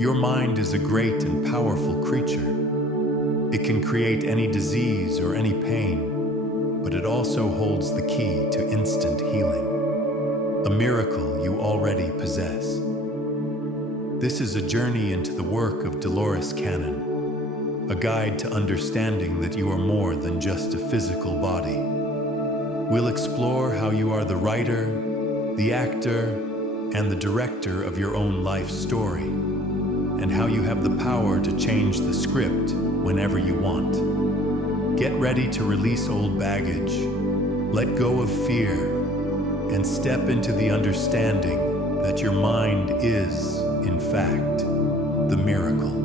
Your mind is a great and powerful creature. It can create any disease or any pain, but it also holds the key to instant healing, a miracle you already possess. This is a journey into the work of Dolores Cannon, a guide to understanding that you are more than just a physical body. We'll explore how you are the writer, the actor, and the director of your own life story, and how you have the power to change the script whenever you want. Get ready to release old baggage, let go of fear, and step into the understanding that your mind is, in fact, the miracle.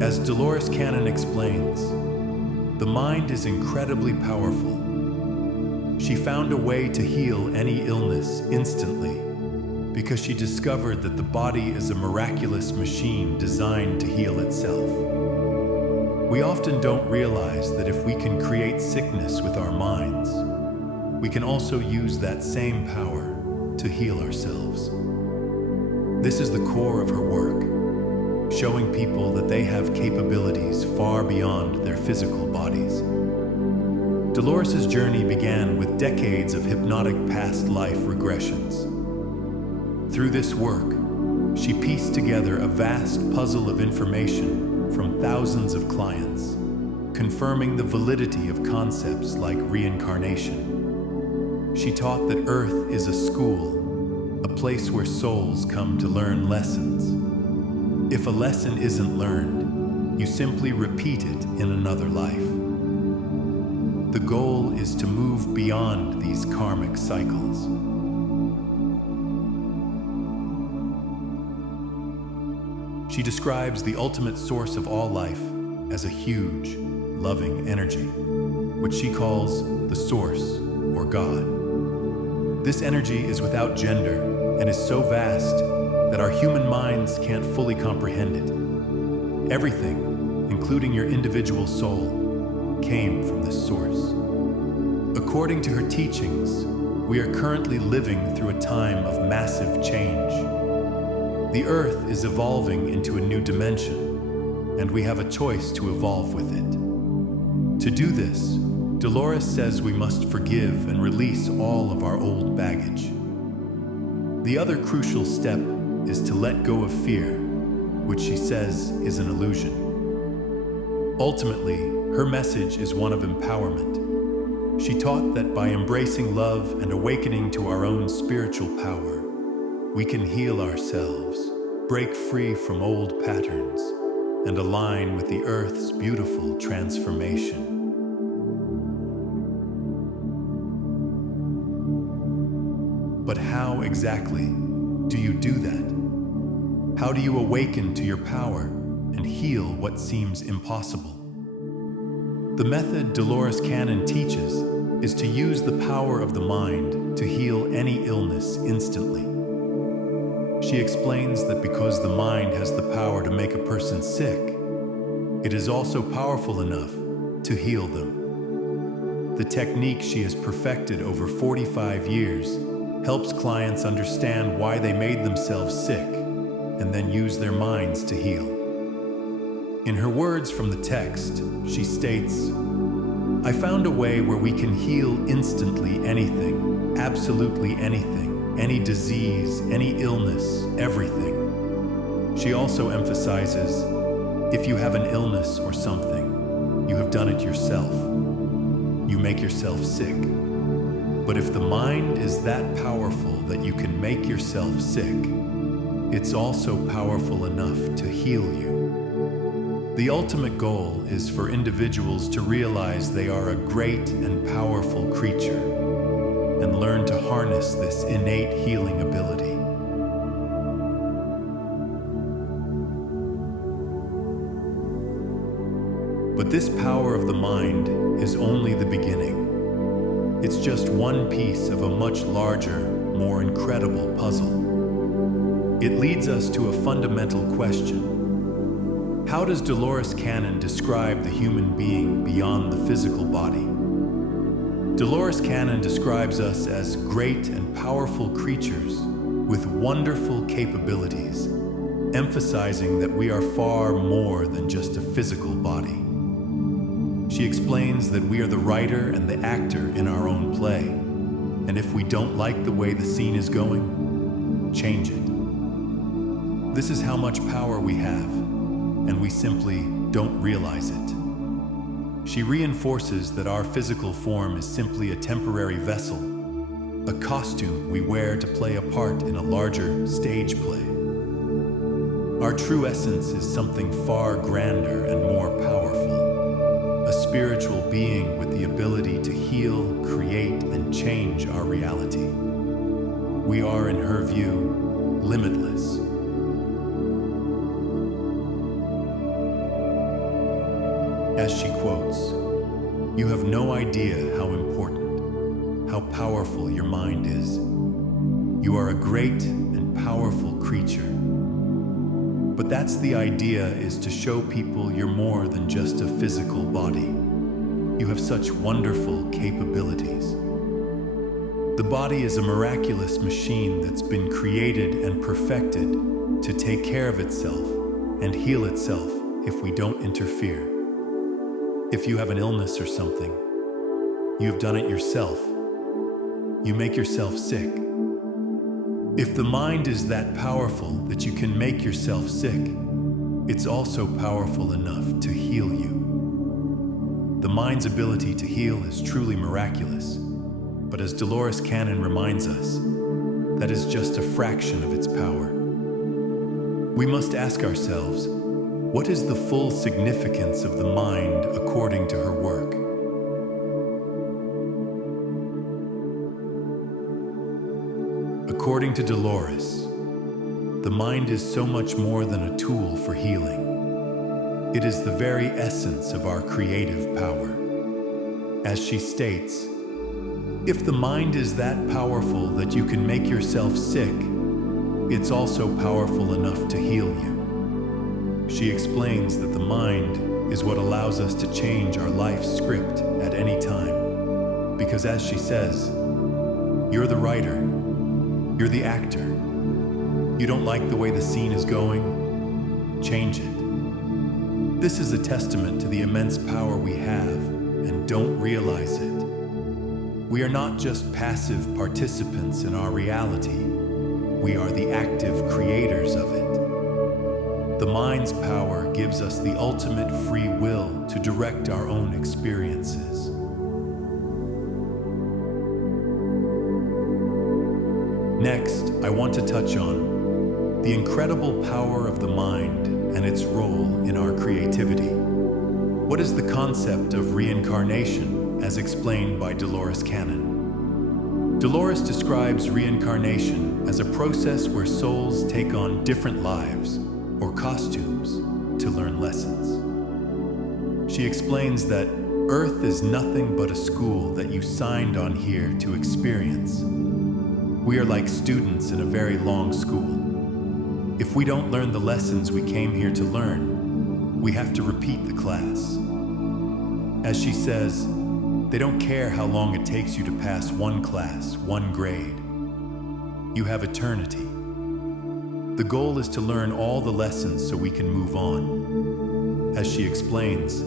As Dolores Cannon explains, the mind is incredibly powerful. She found a way to heal any illness instantly because she discovered that the body is a miraculous machine designed to heal itself. We often don't realize that if we can create sickness with our minds, we can also use that same power to heal ourselves. This is the core of her work, showing people that they have capabilities far beyond their physical bodies. Dolores's journey began with decades of hypnotic past life regressions. Through this work, she pieced together a vast puzzle of information from thousands of clients, confirming the validity of concepts like reincarnation. She taught that Earth is a school, a place where souls come to learn lessons. If a lesson isn't learned, you simply repeat it in another life. The goal is to move beyond these karmic cycles. She describes the ultimate source of all life as a huge, loving energy, which she calls the Source, or God. This energy is without gender and is so vast that our human minds can't fully comprehend it. Everything, including your individual soul, came from this source. According to her teachings, we are currently living through a time of massive change. The Earth is evolving into a new dimension, and we have a choice to evolve with it. To do this, Dolores says we must forgive and release all of our old baggage. The other crucial step is to let go of fear, which she says is an illusion. Ultimately, her message is one of empowerment. She taught that by embracing love and awakening to our own spiritual power, we can heal ourselves, break free from old patterns, and align with the Earth's beautiful transformation. But how exactly do you do that? How do you awaken to your power and heal what seems impossible? The method Dolores Cannon teaches is to use the power of the mind to heal any illness instantly. She explains that because the mind has the power to make a person sick, it is also powerful enough to heal them. The technique she has perfected over 45 years helps clients understand why they made themselves sick and then use their minds to heal. In her words from the text, she states, "I found a way where we can heal instantly anything, absolutely anything. Any disease, any illness, everything." She also emphasizes, if you have an illness or something, you have done it yourself. You make yourself sick. But if the mind is that powerful that you can make yourself sick, it's also powerful enough to heal you. The ultimate goal is for individuals to realize they are a great and powerful creature and learn to harness this innate healing ability. But this power of the mind is only the beginning. It's just one piece of a much larger, more incredible puzzle. It leads us to a fundamental question. How does Dolores Cannon describe the human being beyond the physical body? Dolores Cannon describes us as great and powerful creatures with wonderful capabilities emphasizing that we are far more than just a physical body. She explains that we are the writer and the actor in our own play, and if we don't like the way the scene is going, change it. This is how much power we have, and we simply don't realize it. She reinforces that our physical form is simply a temporary vessel, a costume we wear to play a part in a larger stage play. Our true essence is something far grander and more powerful, a spiritual being with the ability to heal, create, and change our reality. We are, in her view, limitless. As she quotes, "You have no idea how important, how powerful your mind is. You are a great and powerful creature." But that's the idea, is to show people you're more than just a physical body. You have such wonderful capabilities. The body is a miraculous machine that's been created and perfected to take care of itself and heal itself if we don't interfere. If you have an illness or something, you have done it yourself. You make yourself sick. If the mind is that powerful that you can make yourself sick, it's also powerful enough to heal you. The mind's ability to heal is truly miraculous, but as Dolores Cannon reminds us, that is just a fraction of its power. We must ask ourselves, what is the full significance of the mind according to her work? According to Dolores, the mind is so much more than a tool for healing. It is the very essence of our creative power. As she states, if the mind is that powerful that you can make yourself sick, it's also powerful enough to heal you. She explains that the mind is what allows us to change our life script at any time. Because as she says, you're the writer, you're the actor. You don't like the way the scene is going? Change it. This is a testament to the immense power we have and don't realize it. We are not just passive participants in our reality. We are the active creators of it. The mind's power gives us the ultimate free will to direct our own experiences. Next, I want to touch on the incredible power of the mind and its role in our creativity. What is the concept of reincarnation, as explained by Dolores Cannon? Dolores describes reincarnation as a process where souls take on different lives or costumes to learn lessons. She explains that Earth is nothing but a school that you signed on here to experience. We are like students in a very long school. If we don't learn the lessons we came here to learn, we have to repeat the class. As she says, they don't care how long it takes you to pass one class, one grade. You have eternity. The goal is to learn all the lessons so we can move on. As she explains,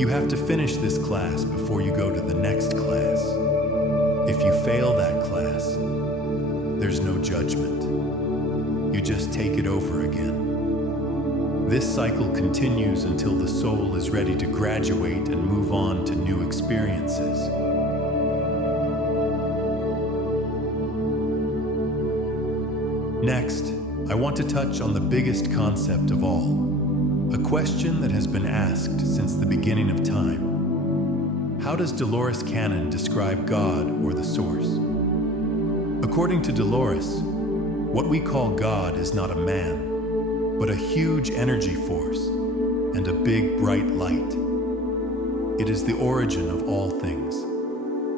you have to finish this class before you go to the next class. If you fail that class, there's no judgment. You just take it over again. This cycle continues until the soul is ready to graduate and move on to new experiences. Next, I want to touch on the biggest concept of all, a question that has been asked since the beginning of time. How does Dolores Cannon describe God or the Source? According to Dolores, what we call God is not a man, but a huge energy force and a big bright light. It is the origin of all things,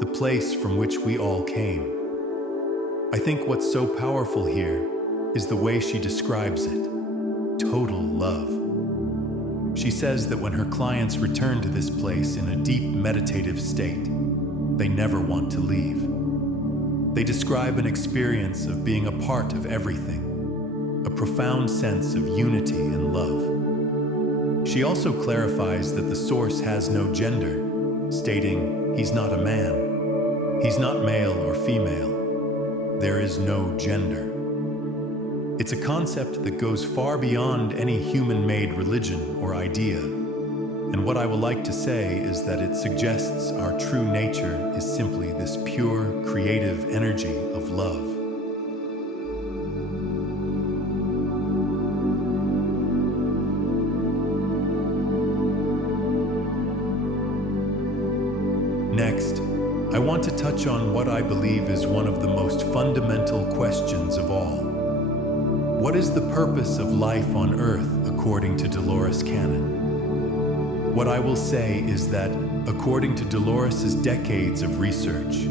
the place from which we all came. I think what's so powerful here is the way she describes it: total love. She says that when her clients return to this place in a deep meditative state, they never want to leave. They describe an experience of being a part of everything, a profound sense of unity and love. She also clarifies that the source has no gender, stating, "He's not a man. He's not male or female. There is no gender." It's a concept that goes far beyond any human-made religion or idea. And what I would like to say is that it suggests our true nature is simply this pure, creative energy of love. Next, I want to touch on what I believe is one of the most fundamental questions of all. What is the purpose of life on Earth according to Dolores Cannon? What I will say is that, according to Dolores's decades of research,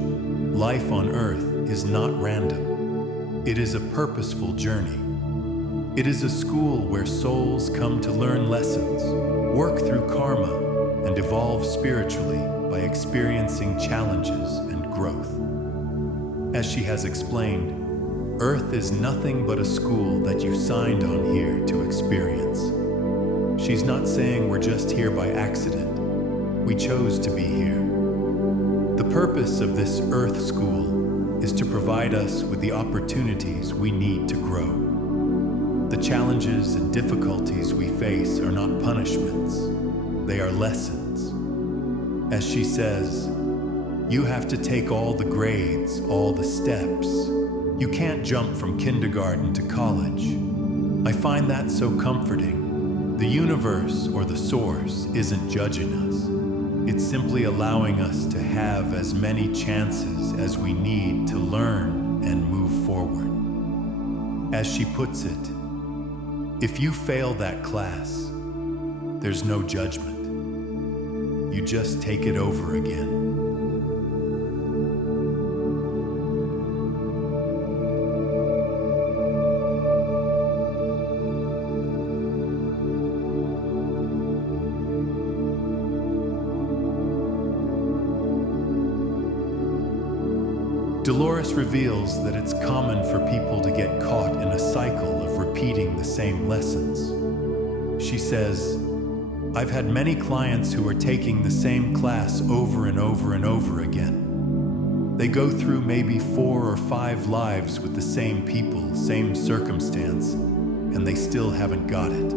life on Earth is not random. It is a purposeful journey. It is a school where souls come to learn lessons, work through karma, and evolve spiritually by experiencing challenges and growth. As she has explained, Earth is nothing but a school that you signed on here to experience. She's not saying we're just here by accident. We chose to be here. The purpose of this Earth school is to provide us with the opportunities we need to grow. The challenges and difficulties we face are not punishments. They are lessons. As she says, you have to take all the grades, all the steps. You can't jump from kindergarten to college. I find that so comforting. The universe or the source isn't judging us. It's simply allowing us to have as many chances as we need to learn and move forward. As she puts it, if you fail that class, there's no judgment. You just take it over again. Dolores reveals that it's common for people to get caught in a cycle of repeating the same lessons. She says, I've had many clients who are taking the same class over and over and over again. They go through maybe 4 or 5 lives with the same people, same circumstance, and they still haven't got it.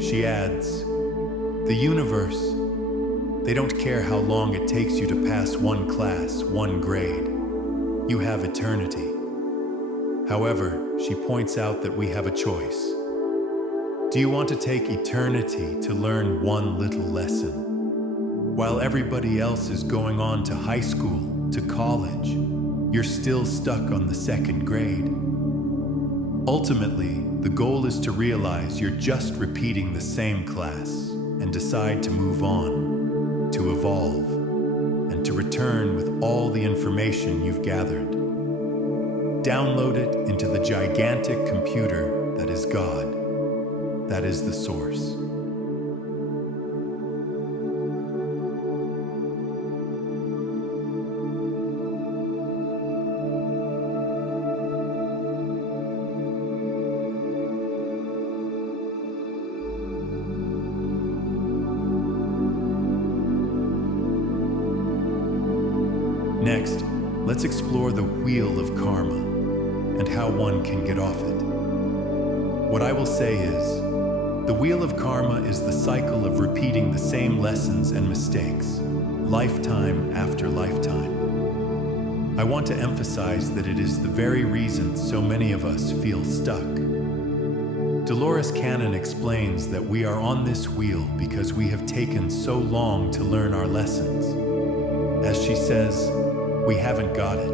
She adds, the universe, they don't care how long it takes you to pass one class, one grade. You have eternity. However, she points out that we have a choice. Do you want to take eternity to learn one little lesson? While everybody else is going on to high school, to college, you're still stuck on the 2nd grade. Ultimately, the goal is to realize you're just repeating the same class and decide to move on, to evolve, and to return with all the information you've gathered. Download it into the gigantic computer that is God. That is the source. Next, let's explore the wheel of karma and how one can get off it. What I will say is, the wheel of karma is the cycle of repeating the same lessons and mistakes, lifetime after lifetime. I want to emphasize that it is the very reason so many of us feel stuck. Dolores Cannon explains that we are on this wheel because we have taken so long to learn our lessons. As she says, we haven't got it.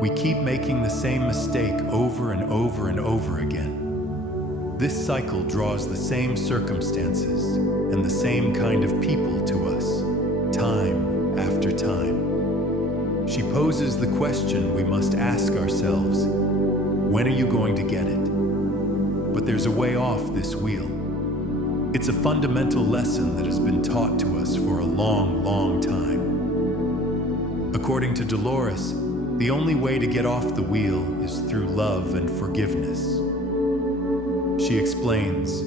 We keep making the same mistake over and over and over again. This cycle draws the same circumstances and the same kind of people to us, time after time. She poses the question we must ask ourselves, when are you going to get it? But there's a way off this wheel. It's a fundamental lesson that has been taught to us for a long, long time. According to Dolores, The only way to get off the wheel is through love and forgiveness. She explains,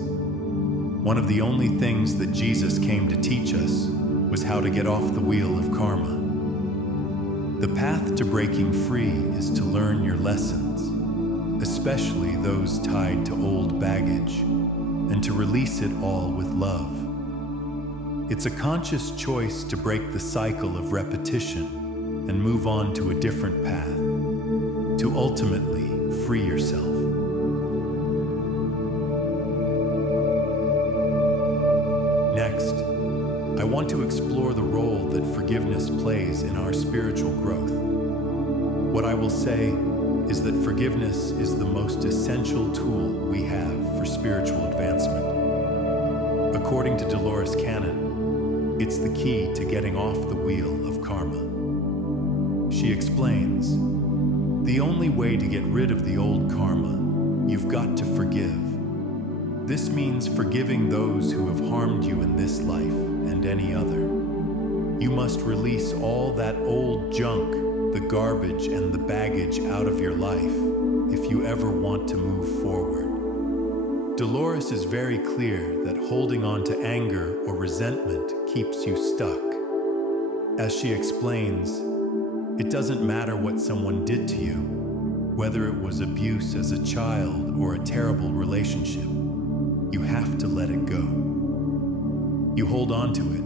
one of the only things that Jesus came to teach us was how to get off the wheel of karma. The path to breaking free is to learn your lessons, especially those tied to old baggage, and to release it all with love. It's a conscious choice to break the cycle of repetition and move on to a different path, to ultimately free yourself. Next, I want to explore the role that forgiveness plays in our spiritual growth. What I will say is that forgiveness is the most essential tool we have for spiritual advancement. According to Dolores Cannon, it's the key to getting off the wheel of karma. She explains, the only way to get rid of the old karma, you've got to forgive. This means forgiving those who have harmed you in this life and any other. You must release all that old junk, the garbage and the baggage out of your life if you ever want to move forward. Dolores is very clear that holding on to anger or resentment keeps you stuck. As she explains, it doesn't matter what someone did to you, whether it was abuse as a child or a terrible relationship. You have to let it go. You hold on to it.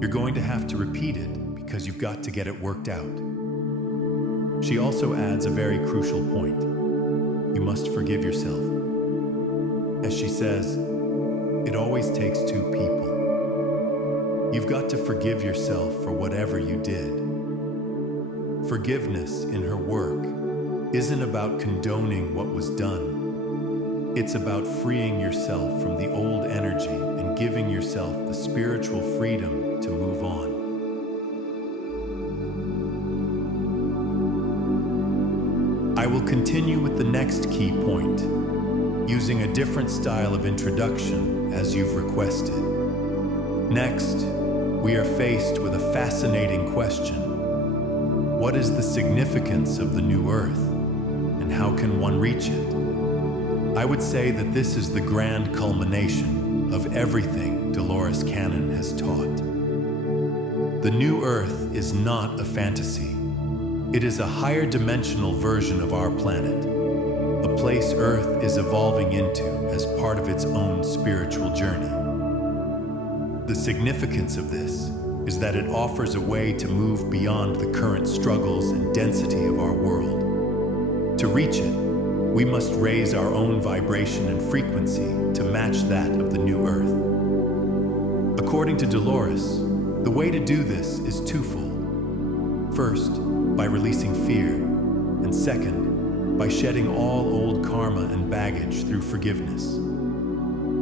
You're going to have to repeat it because you've got to get it worked out. She also adds a very crucial point. You must forgive yourself. As she says, it always takes two people. You've got to forgive yourself for whatever you did. Forgiveness in her work isn't about condoning what was done. It's about freeing yourself from the old energy and giving yourself the spiritual freedom to move on. I will continue with the next key point, using a different style of introduction as you've requested. Next, we are faced with a fascinating question. What is the significance of the new earth, and how can one reach it? I would say that this is the grand culmination of everything Dolores Cannon has taught. The new earth is not a fantasy. It is a higher dimensional version of our planet, a place Earth is evolving into as part of its own spiritual journey. The significance of this is that it offers a way to move beyond the current struggles and density of our world. To reach it, we must raise our own vibration and frequency to match that of the new earth. According to Dolores, the way to do this is twofold. First, by releasing fear, and second, by shedding all old karma and baggage through forgiveness.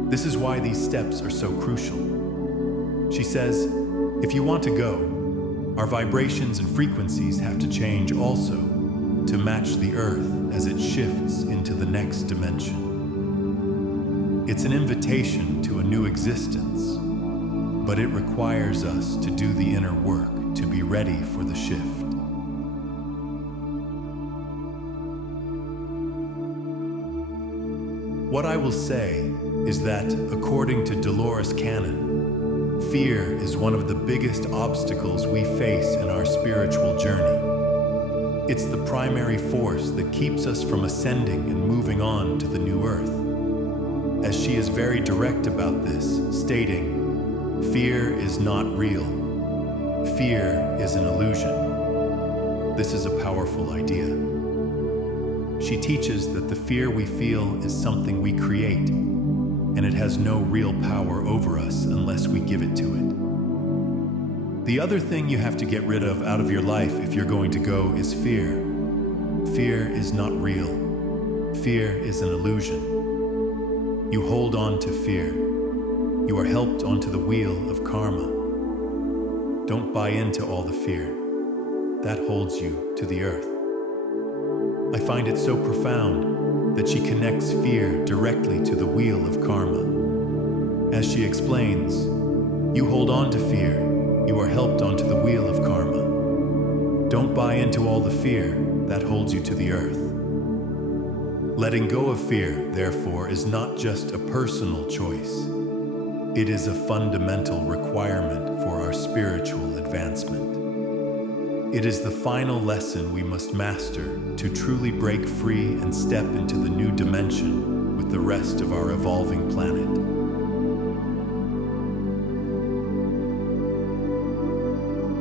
This is why these steps are so crucial. She says, if you want to go, our vibrations and frequencies have to change also to match the earth as it shifts into the next dimension. It's an invitation to a new existence, but it requires us to do the inner work to be ready for the shift. What I will say is that, according to Dolores Cannon, fear is one of the biggest obstacles we face in our spiritual journey. It's the primary force that keeps us from ascending and moving on to the new earth. As she is very direct about this, stating, fear is not real. Fear is an illusion. This is a powerful idea. She teaches that the fear we feel is something we create, and it has no real power over us unless we give it to it. The other thing you have to get rid of out of your life if you're going to go is fear. Fear is not real. Fear is an illusion. You hold on to fear. You are helped onto the wheel of karma. Don't buy into all the fear. That holds you to the earth. I find it so profound that she connects fear directly to the wheel of karma. As she explains, you hold on to fear, you are helped onto the wheel of karma. Don't buy into all the fear that holds you to the earth. Letting go of fear, therefore, is not just a personal choice. It is a fundamental requirement for our spiritual advancement. It is the final lesson we must master to truly break free and step into the new dimension with the rest of our evolving planet.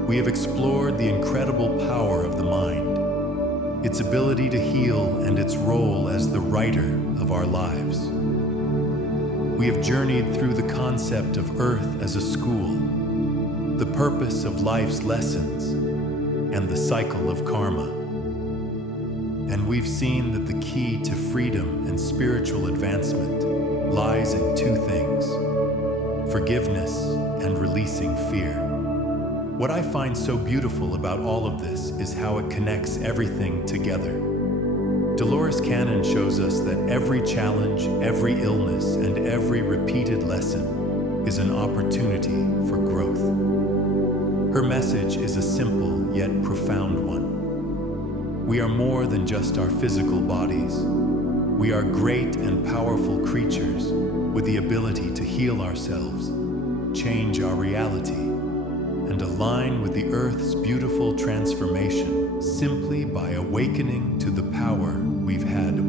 We have explored the incredible power of the mind, its ability to heal, and its role as the writer of our lives. We have journeyed through the concept of Earth as a school, the purpose of life's lessons, and the cycle of karma. And we've seen that the key to freedom and spiritual advancement lies in two things: forgiveness and releasing fear. What I find so beautiful about all of this is how it connects everything together. Dolores Cannon shows us that every challenge, every illness, and every repeated lesson is an opportunity for growth. Her message is a simple yet profound one. We are more than just our physical bodies. We are great and powerful creatures with the ability to heal ourselves, change our reality, and align with the Earth's beautiful transformation simply by awakening to the power we've had